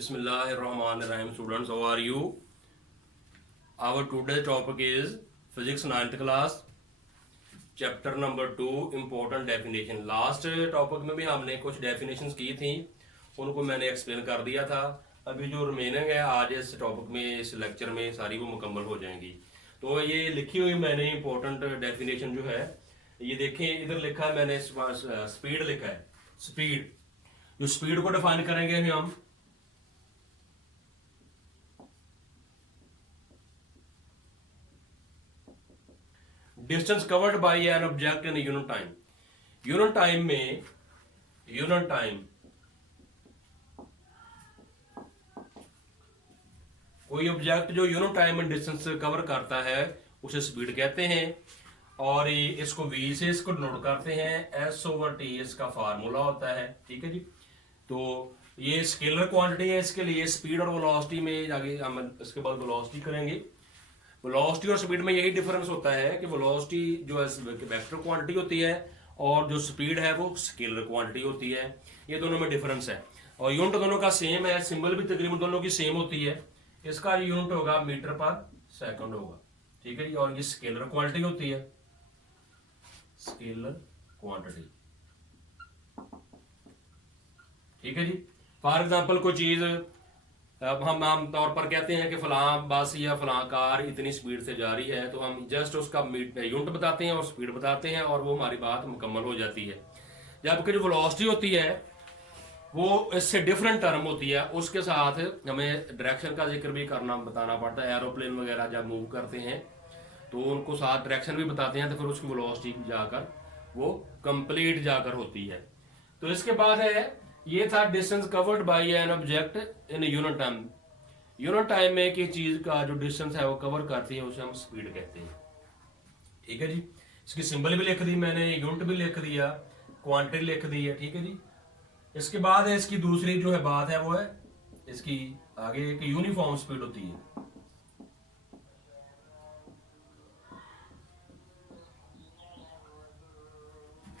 Bismillahirrahmanirrahim. Students, how are you? Our today's topic is physics 9th class, chapter number 2, important definition. Last topic में भी हमने कुछ definitions की थी, उनको मैंने explain कर दिया था. अभी जो remaining है आज इस topic में, इस lecture में सारी वो मुकम्मल हो जाएंगी. तो ये लिखी हुई मैंने important definition जो है, ये देखें इधर लिखा है मैंने स्पीड लिखा है. स्पीड, जो स्पीड को डिफाइन करेंगे हम distance covered by an object in unit time. Unit time में कोई ऑब्जेक्ट जो यूनिट टाइम में डिस्टेंस कवर करता है उसे स्पीड कहते हैं. और इसको v से इसको डिनोट करते हैं. s/t इसका फार्मूला होता है. ठीक है जी. तो ये स्केलर क्वांटिटी है, इसके लिए स्पीड और वेलोसिटी में आगे हम इसके बाद वेलोसिटी करेंगे. वेलोसिटी और स्पीड में यही डिफरेंस होता है कि वेलोसिटी जो है वेक्टर क्वांटिटी होती है और जो स्पीड है वो स्केलर क्वांटिटी होती है. ये दोनों में डिफरेंस है और यूनिट दोनों का सेम है. सिंबल भी तकरीबन दोनों की सेम होती है. इसका यूनिट होगा मीटर पर सेकंड होगा. ठीक है जी. और ये स्केलर क्वांटिटी होती है, स्केलर क्वांटिटी. ठीक है जी. फॉर एग्जांपल कोई चीज अब हम आम तौर पर कहते हैं कि फलां बस या फलां कार इतनी स्पीड से जा रही है, तो हम जस्ट उसका यूनिट बताते हैं और स्पीड बताते हैं और वो हमारी बात मुकम्मल हो जाती है. जबकि जो वेलोसिटी होती है वो इससे डिफरेंट टर्म होती है. उसके साथ हमें डायरेक्शन का जिक्र भी करना बताना पड़ता है. एरोप्लेन वगैरह जब मूव करते हैं तो उनको साथ डायरेक्शन भी बताते हैं, तो फिर उसकी वेलोसिटी जाकर वो कंप्लीट जाकर होती है. तो इसके बाद है, ये था distance covered by an object in unit time. Unit time में किसी चीज का जो डिस्टेंस है वो कवर करती है उसे हम स्पीड कहते हैं. ठीक है जी. इसकी सिंबल भी लिख दी मैंने, यूनिट भी लिख दिया, क्वांटिटी लिख दी है. ठीक है जी. इसके बाद है इसकी दूसरी जो है बात है वो है इसकी आगे एक यूनिफॉर्म स्पीड होती है.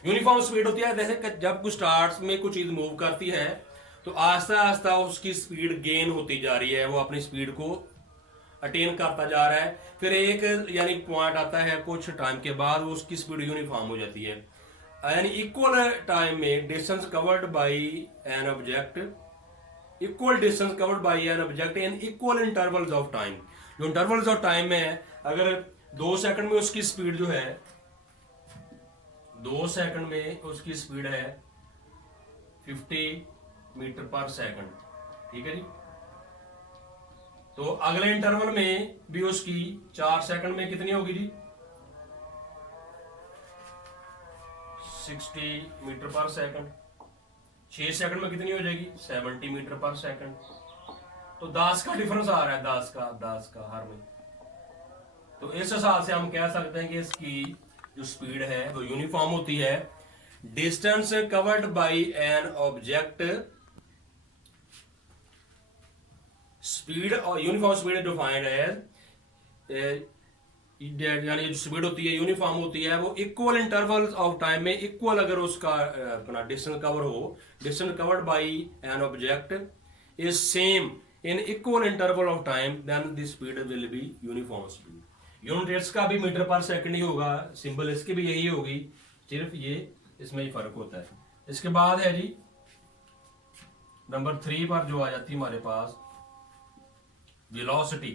यूनिफॉर्म स्पीड होती है जैसे जब कुछ स्टार्ट में कुछ चीज मूव करती है तो आस्ता आस्ता उसकी स्पीड गेन होती जा रही है, वो अपनी स्पीड को अटेन करता जा रहा है. फिर एक यानी पॉइंट आता है कुछ टाइम के बाद वो उसकी स्पीड यूनिफॉर्म हो जाती है. यानी इक्वल टाइम में distance covered by an object, equal distance covered by an object in equal intervals of time. जो इंटरवल्स ऑफ टाइम में है, अगर 2 सेकंड में उसकी स्पीड जो है 2 सेकंड में उसकी स्पीड है 50 मीटर पर सेकंड. ठीक है जी. तो अगले इंटरवल में भी उसकी 4 सेकंड में कितनी होगी जी? 60 मीटर पर सेकंड. 6 सेकंड में कितनी हो जाएगी? 70 मीटर पर सेकंड. तो 10 का डिफरेंस आ रहा है, 10 का हर में. तो इस हिसाब से हम कह सकते हैं कि इसकी जो स्पीड है वो यूनिफॉर्म होती है. Distance covered by an object, speed और यूनिफॉर्म स्पीड डिफाइंड है यानी जो स्पीड होती है यूनिफॉर्म होती है वो इक्वल इंटरवल्स ऑफ टाइम में इक्वल अगर उसका अपना डिस्टेंस कवर हो. Distance covered by an object is same in equal interval of time then the speed will be uniform speed. Unit इसका भी मीटर पर सेकंड ही होगा, सिंबल इसकी भी यही होगी, सिर्फ ये इसमें ही फर्क होता है. इसके बाद है जी नंबर 3 पर जो आ जाती है हमारे पास velocity.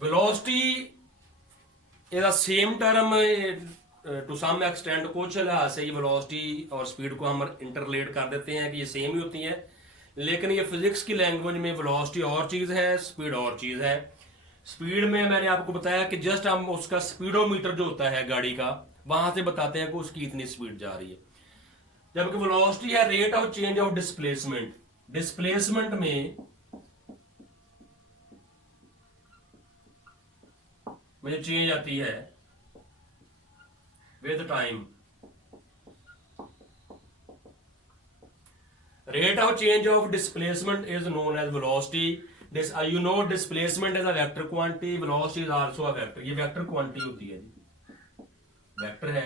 Velocity is a same term to some extent. कुछ लिहाज से ये वेलोसिटी और स्पीड को हम इंटरलेट कर देते हैं कि ये सेम ही होती है, लेकिन ये फिजिक्स की लैंग्वेज में वेलोसिटी और चीज है, स्पीड और चीज है. स्पीड में मैंने आपको बताया कि जस्ट हम उसका स्पीडोमीटर जो होता है गाड़ी का, वहां से बताते हैं कि उसकी इतनी स्पीड जा रही है. जबकि वेलोसिटी है rate of change of displacement. Displacement में चेंज आती है with time. Rate of change of displacement is known as velocity. This you know displacement is a vector quantity, velocity is also a vector. ये vector quantity होती है जी, vector है.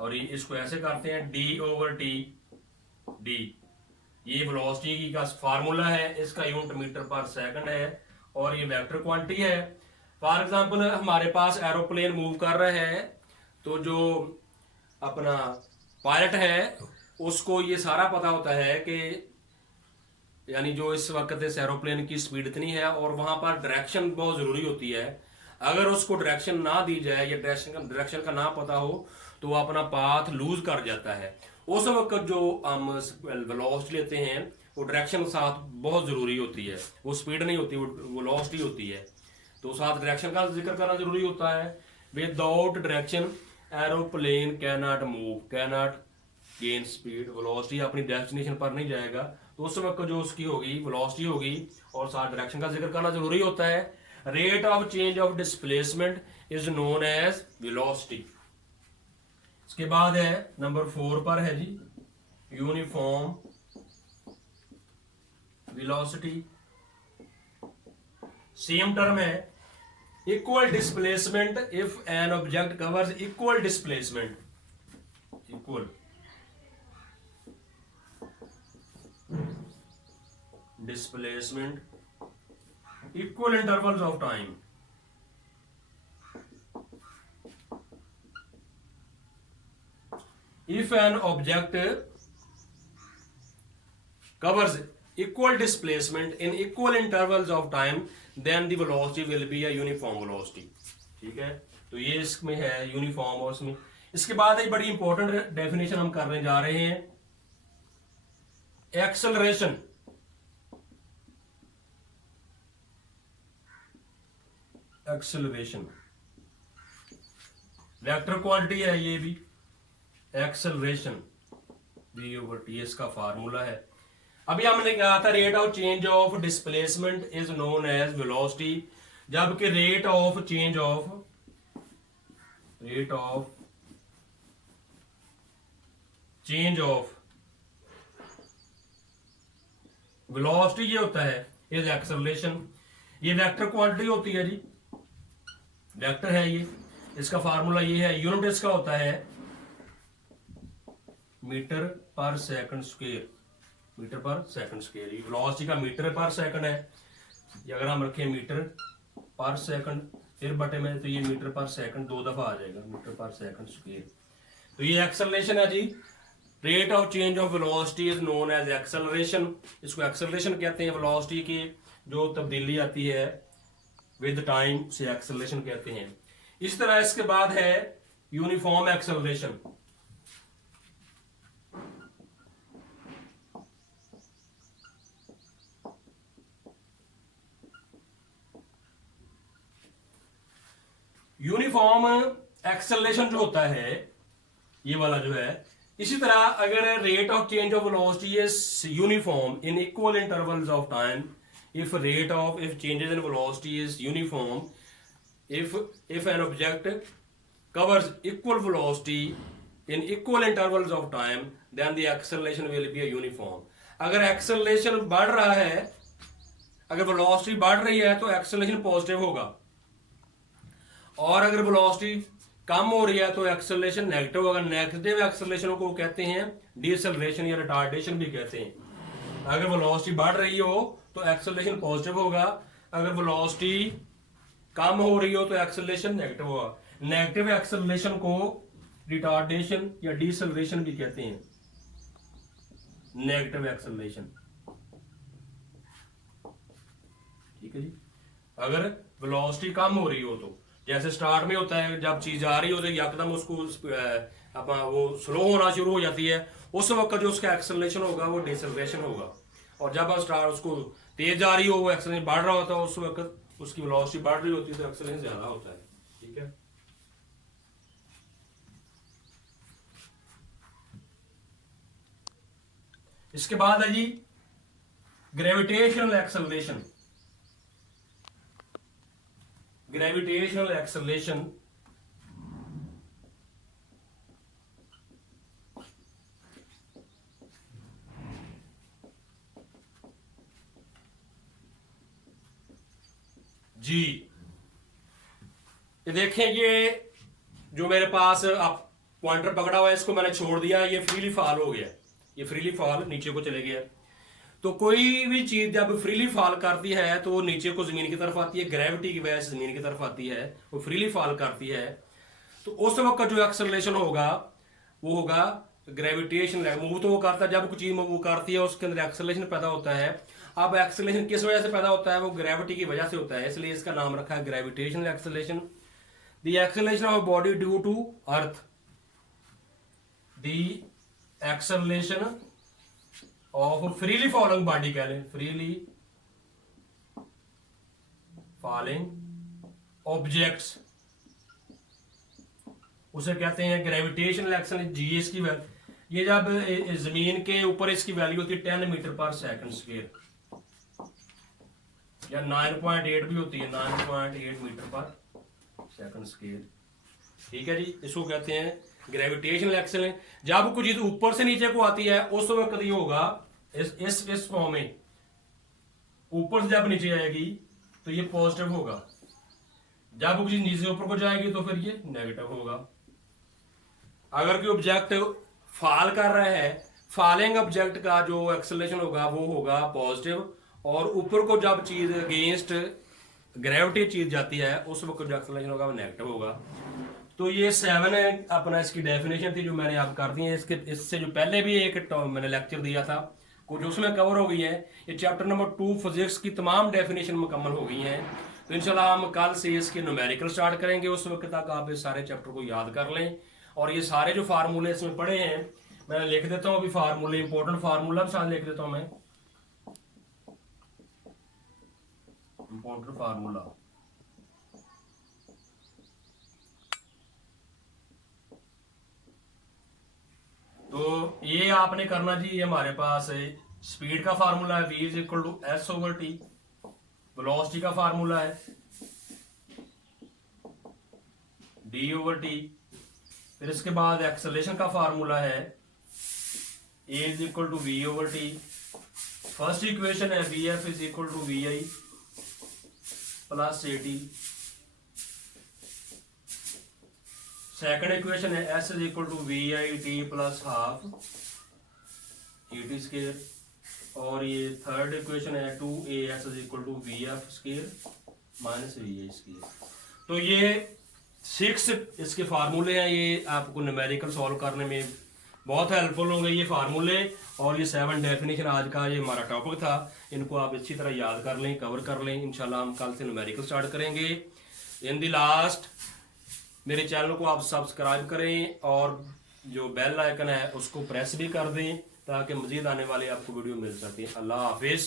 और इसको ऐसे करते हैं d/t डी। ये वेलोसिटी का फार्मूला है, इसका यूनिट मीटर पर सेकंड है और ये वेक्टर क्वांटिटी है। फॉर एग्जांपल हमारे पास एरोप्लेन मूव कर रहा है, तो जो अपना पायलट है उसको ये सारा पता होता है कि यानी जो इस वक्त इस एरोप्लेन की स्पीड इतनी है, और वहां पर डायरेक्शन बहुत जरूरी होती है। अगर उसको डायरेक्शन ना दी जाए या डायरेक्शन का ना पता हो तो वो अपना पाथ लूज कर जाता है। उस वक्त जो हम वेलोसिटी लेते हैं वो डायरेक्शन के साथ बहुत जरूरी होती है, वो स्पीड नहीं होती, वो वेलोसिटी होती है। तो साथ डायरेक्शन का जिक्र करना जरूरी होता है। Without direction aeroplane can not move, can not gain speed, velocity अपनी डेस्टिनेशन पर नहीं जाएगा। तो उस वक्त जो उसकी होगी वेलोसिटी होगी, और साथ डायरेक्शन का जिक्र करना जरूरी होता है। Rate of change of displacement is known as velocity. इसके बाद है नंबर 4 पर है जी यूनिफॉर्म वेलोसिटी। सेम टर्म है, equal displacement if an object covers equal displacement, equal displacement, equal intervals of time. If an object covers equal displacement in equal intervals of time, then the velocity will be a uniform velocity. ठीक है, तो ये इसमें है uniform. और इसमें इसके बाद एक बड़ी इंपॉर्टेंट डेफिनेशन हम करने जा रहे हैं, एक्सेलरेशन। एक्सेलरेशन वेक्टर क्वांटिटी है ये भी, एक्सेलरेशन v/t इसका फार्मूला है। अभी हमने कहा था rate of change of displacement is known as velocity, जबकि rate of change of velocity ये होता है इज एक्सेलरेशन। ये वेक्टर क्वांटिटी होती है जी, वेक्टर है ये, इसका फार्मूला ये है, यूनिट इसका होता है मीटर पर सेकंड स्क्वायर, मीटर पर सेकंड स्क्वायर। ये वेलोसिटी का मीटर पर सेकंड है, ये अगर हम रखें मीटर पर सेकंड फिर बटे में, तो ये मीटर पर सेकंड 2 दफा आ जाएगा, मीटर पर सेकंड स्क्वायर। तो ये एक्सेलरेशन है जी। Rate of change of velocity is known as acceleration. इसको एक्सेलरेशन कहते हैं, वेलोसिटी की जो तब्दीली आती है विद टाइम से एक्सेलरेशन कहते हैं। इस तरह इसके बाद है यूनिफॉर्म एक्सेलरेशन। यूनिफॉर्म एक्सेलरेशन जो होता है ये वाला जो है, इसी तरह अगर rate of change of velocity is uniform in equal intervals of time, if changes in velocity is uniform, if an object covers equal velocity in equal intervals of time, then the acceleration will be a uniform. अगर acceleration बढ़ रहा है, अगर velocity बढ़ रही है तो acceleration positive होगा, और अगर velocity कम हो रही है तो acceleration नेगेटिव होगा। नेगेटिव acceleration को कहते हैं डिसेलरेशन या रिटार्डेशन भी कहते हैं। अगर velocity बढ़ रही हो तो एक्सेलरेशन पॉजिटिव होगा, अगर वेलोसिटी कम हो रही हो तो एक्सेलरेशन नेगेटिव होगा। नेगेटिव एक्सेलरेशन को रिटार्डेशन या डिसेलरेशन भी कहते हैं, नेगेटिव एक्सेलरेशन। ठीक है जी। अगर वेलोसिटी कम हो रही हो तो जैसे स्टार्ट में होता है, जब चीज आ रही हो तो एकदम उसको वो स्लो होना शुरू हो जाती है, उस वक्त जो उसका एक्सेलरेशन होगा वो डिसेलरेशन होगा। और जब स्टार्ट उसको तेज जा रही हो, वो एक्सेलरेशन बढ़ रहा होता है, उस वक्त उसकी वेलोसिटी बढ़ रही होती है तो एक्सेलरेशन ज्यादा होता है। ठीक है, इसके बाद है जी ग्रेविटेशनल एक्सेलरेशन। ग्रेविटेशनल एक्सेलरेशन जी, ये देखें, ये जो मेरे पास आप पॉइंटर पकड़ा हुआ है इसको मैंने छोड़ दिया, ये फ्रीली फॉल हो गया। ये फ्रीली फॉल नीचे को चले गया। तो कोई भी चीज जब फ्रीली फॉल करती है तो वो नीचे को जमीन की तरफ आती है, ग्रेविटी की वजह से जमीन की तरफ आती है, वो फ्रीली फॉल करती है। तो उस वक्त जो एक्सेलरेशन होगा वो होगा ग्रेविटेशन। मूव तो वो करता है, जब कोई चीज मूव करती है उसके अंदर एक्सेलरेशन पैदा होता है। अब एक्सेलरेशन किस वजह से पैदा होता है? वो ग्रेविटी की वजह से होता है, इसलिए इसका नाम रखा है gravitational acceleration. The acceleration of body due to earth, the acceleration of freely falling body कह लें, फ्रीली फॉलिंग ऑब्जेक्ट्स, उसे कहते हैं ग्रेविटेशनल एक्सेलरेशन। जी इसकी ये जब जमीन के ऊपर इसकी वैल्यू होती है 10 मीटर पर सेकंड स्क्वायर, या 9.8 भी होती है, 9.8 मीटर पर सेकंड स्क्वायर। ठीक है जी, इसको कहते हैं ग्रेविटेशनल एक्सेलरेशन। जब कोई चीज ऊपर से नीचे को आती है उस वक्त ये होगा इस फॉर्म में, ऊपर से जब नीचे आएगी तो ये पॉजिटिव होगा, जब कोई चीज नीचे ऊपर को जाएगी तो फिर ये नेगेटिव होगा। अगर कोई ऑब्जेक्ट फॉल कर रहा है, फॉलिंग ऑब्जेक्ट का जो एक्सेलरेशन होगा वो होगा पॉजिटिव, और ऊपर को जब चीज अगेंस्ट ग्रेविटी चीज जाती है उस वक्त जो एक्सेलरेशन होगा वो नेगेटिव होगा। तो ये 7 अपना इसकी डेफिनेशन थी जो मैंने आप कर दी है। इससे जो पहले भी एक मैंने लेक्चर दिया था कुछ उसमें कवर हो गई है। ये चैप्टर नंबर 2 फिजिक्स की तमाम डेफिनेशन मुकम्मल हो गई हैं। तो इंशाल्लाह हम कल से इसके न्यूमेरिकल स्टार्ट करेंगे, उस वक्त तक आप इस सारे चैप्टर को याद कर लें। और ये सारे जो फार्मूले इसमें पढ़े हैं मैं लिख देता हूँ अभी, फार्मूले इंपॉर्टेंट फार्मूला भी साथ लिख देता हूँ मैं, इंपॉर्टेंट फार्मूला। तो ये आपने करना जी, ये हमारे पास स्पीड का फार्मूला है, v = s/t। वेलोसिटी का फार्मूला है d/t। फिर इसके बाद एक्सेलरेशन का फार्मूला है a = v/t। फर्स्ट इक्वेशन है vf = vi + at। Second equation है s = vit + हाफ at²। और ये थर्ड इक्वेशन है 2as = vf² - vi²। तो ये 6 इसके फार्मूले हैं, ये आपको न्यूमेरिकल सॉल्व करने में बहुत हेल्पफुल होंगे ये फार्मूले। और ये 7 डेफिनेशन आज का ये हमारा टॉपिक था, इनको आप अच्छी तरह याद कर लें, कवर कर लें। इंशाल्लाह हम कल से न्यूमेरिकल स्टार्ट करेंगे। इन दी लास्ट मेरे चैनल को आप सब्सक्राइब करें और जो बेल आइकन है उसको प्रेस भी कर दें ताकि मजीद आने वाले आपको वीडियो मिल सके। अल्लाह हाफिज़।